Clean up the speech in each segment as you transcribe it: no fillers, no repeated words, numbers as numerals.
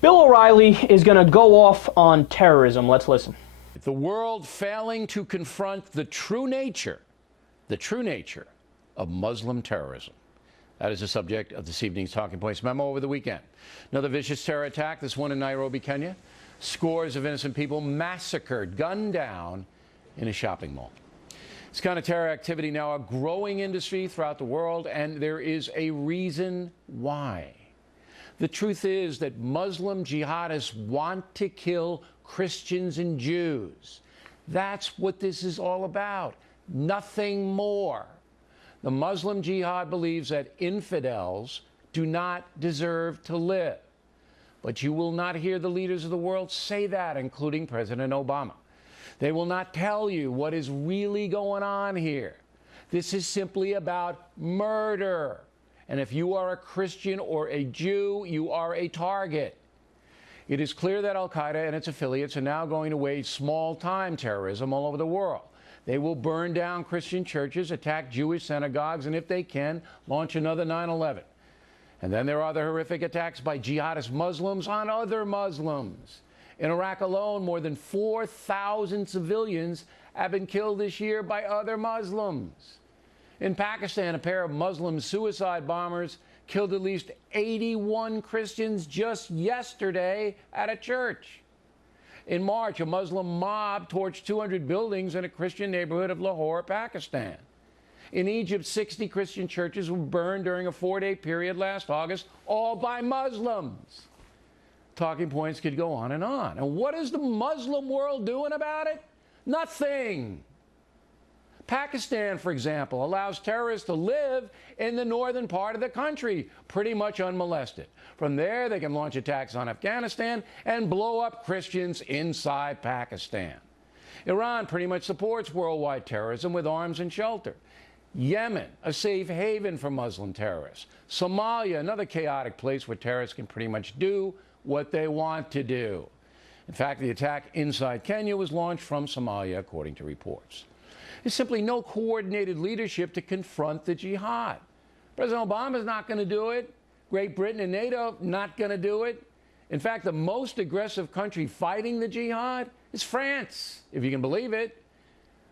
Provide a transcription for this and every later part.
Bill O'Reilly is going to go off on terrorism. Let's listen. The world failing to confront the true nature of Muslim terrorism. That is the subject of this evening's Talking Points memo over the weekend. Another vicious terror attack, this one in Nairobi, Kenya. Scores of innocent people massacred, gunned down in a shopping mall. This kind of terror activity now a growing industry throughout the world, and there is a reason why. The truth is that Muslim jihadists want to kill Christians and Jews. That's what this is all about. Nothing more. The Muslim jihad believes that infidels do not deserve to live. But you will not hear the leaders of the world say that, including President Obama. They will not tell you what is really going on here. This is simply about murder. And if you are a Christian or a Jew, you are a target. It is clear that al-Qaeda and its affiliates are now going to wage small-time terrorism all over the world. They will burn down Christian churches, attack Jewish synagogues, and if they can, launch another 9/11. And then there are the horrific attacks by jihadist Muslims on other Muslims. In Iraq alone, more than 4,000 civilians have been killed this year by other Muslims. In Pakistan, a pair of Muslim suicide bombers killed at least 81 Christians just yesterday at a church. In March, a Muslim mob torched 200 buildings in a Christian neighborhood of Lahore, Pakistan. In Egypt, 60 Christian churches were burned during a 4-day period last August, all by Muslims. Talking points could go on. And what is the Muslim world doing about it? Nothing. Pakistan, for example, allows terrorists to live in the northern part of the country, pretty much unmolested. From there, they can launch attacks on Afghanistan and blow up Christians inside Pakistan. Iran pretty much supports worldwide terrorism with arms and shelter. Yemen, a safe haven for Muslim terrorists. Somalia, another chaotic place where terrorists can pretty much do what they want to do. In fact, the attack inside Kenya was launched from Somalia, according to reports. There's simply no coordinated leadership to confront the jihad. President Obama is not going to do it. Great Britain and NATO, not going to do it. In fact, the most aggressive country fighting the jihad is France, if you can believe it.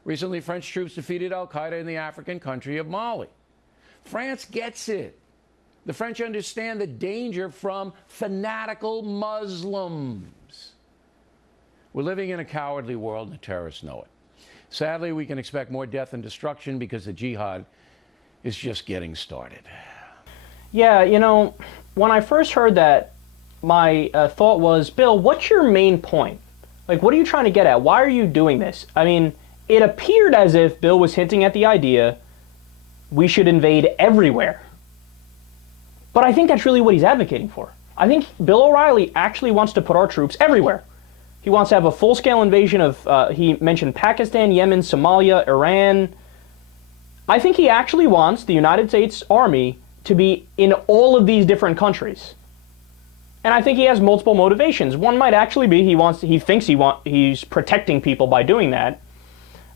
Recently, French troops defeated al-Qaeda in the African country of Mali. France gets it. The French understand the danger from fanatical Muslims. We're living in a cowardly world, and the terrorists know it. Sadly, we can expect more death and destruction because the jihad is just getting started. Yeah, you know, when I first heard that, my thought was, Bill, what's your main point? Like, what are you trying to get at? Why are you doing this? I mean, it appeared as if Bill was hinting at the idea we should invade everywhere. But I think that's really what he's advocating for. I think Bill O'Reilly actually wants to put our troops everywhere. He wants to have a full-scale invasion of, he mentioned Pakistan, Yemen, Somalia, Iran. I think he actually wants the United States Army to be in all of these different countries. And I think he has multiple motivations. One might actually be he's protecting people by doing that.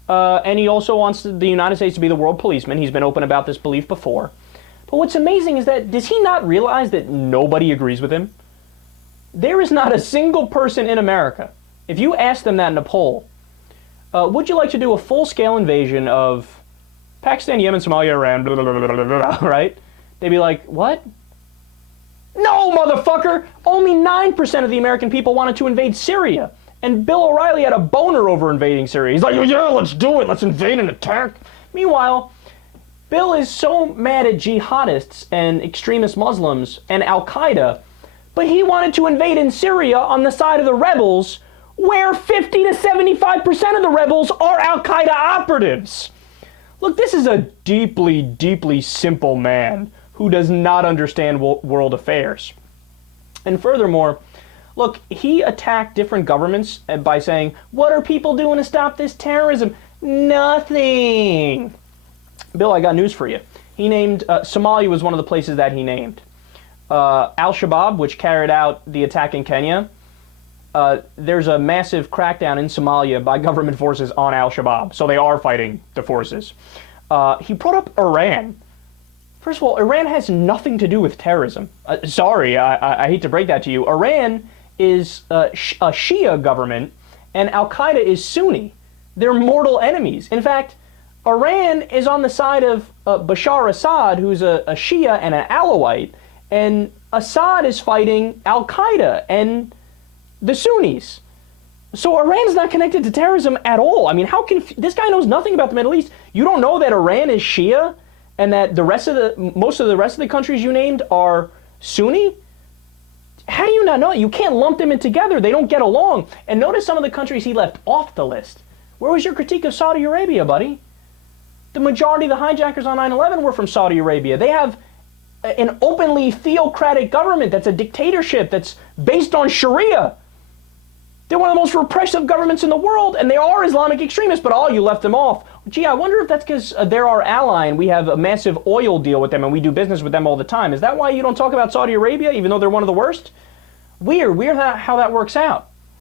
And he also wants the United States to be the world policeman. He's been open about this belief before. But what's amazing is that, does he not realize that nobody agrees with him? There is not a single person in America, if you ask them that in a poll, would you like to do a full-scale invasion of Pakistan, Yemen, Somalia, Iran, blah, blah, blah, blah, blah, blah, right? They'd be like, what? No, motherfucker! Only 9% of the American people wanted to invade Syria. And Bill O'Reilly had a boner over invading Syria. He's like, yeah, let's do it. Let's invade and attack. Meanwhile, Bill is so mad at jihadists and extremist Muslims and al-Qaeda, but he wanted to invade in Syria on the side of the rebels, where 50 to 75% of the rebels are al-Qaeda operatives. Look, this is a deeply, deeply simple man who does not understand world affairs. And furthermore, look, he attacked different governments by saying, what are people doing to stop this terrorism? Nothing. Bill, I got news for you. He named, Somalia was one of the places that he named. Al-Shabaab, which carried out the attack in Kenya, there's a massive crackdown in Somalia by government forces on Al-Shabaab, so they are fighting the forces. He brought up Iran. First of all, Iran has nothing to do with terrorism. Sorry, I hate to break that to you. Iran is a Shia government and Al-Qaeda is Sunni. They're mortal enemies. In fact, Iran is on the side of Bashar Assad, who's a Shia and an Alawite, and Assad is fighting Al-Qaeda and the Sunnis. So Iran's not connected to terrorism at all. I mean, how can this guy knows nothing about the Middle East? You don't know that Iran is Shia and that most of the rest of the countries you named are Sunni? How do you not know? You can't lump them in together. They don't get along. And notice some of the countries he left off the list. Where was your critique of Saudi Arabia, buddy? The majority of the hijackers on 9/11 were from Saudi Arabia. They have an openly theocratic government that's a dictatorship that's based on Sharia. They're one of the most repressive governments in the world, and they are Islamic extremists, but you left them off. Gee, I wonder if that's because they're our ally and we have a massive oil deal with them and we do business with them all the time. Is that why you don't talk about Saudi Arabia, even though they're one of the worst? Weird how that works out.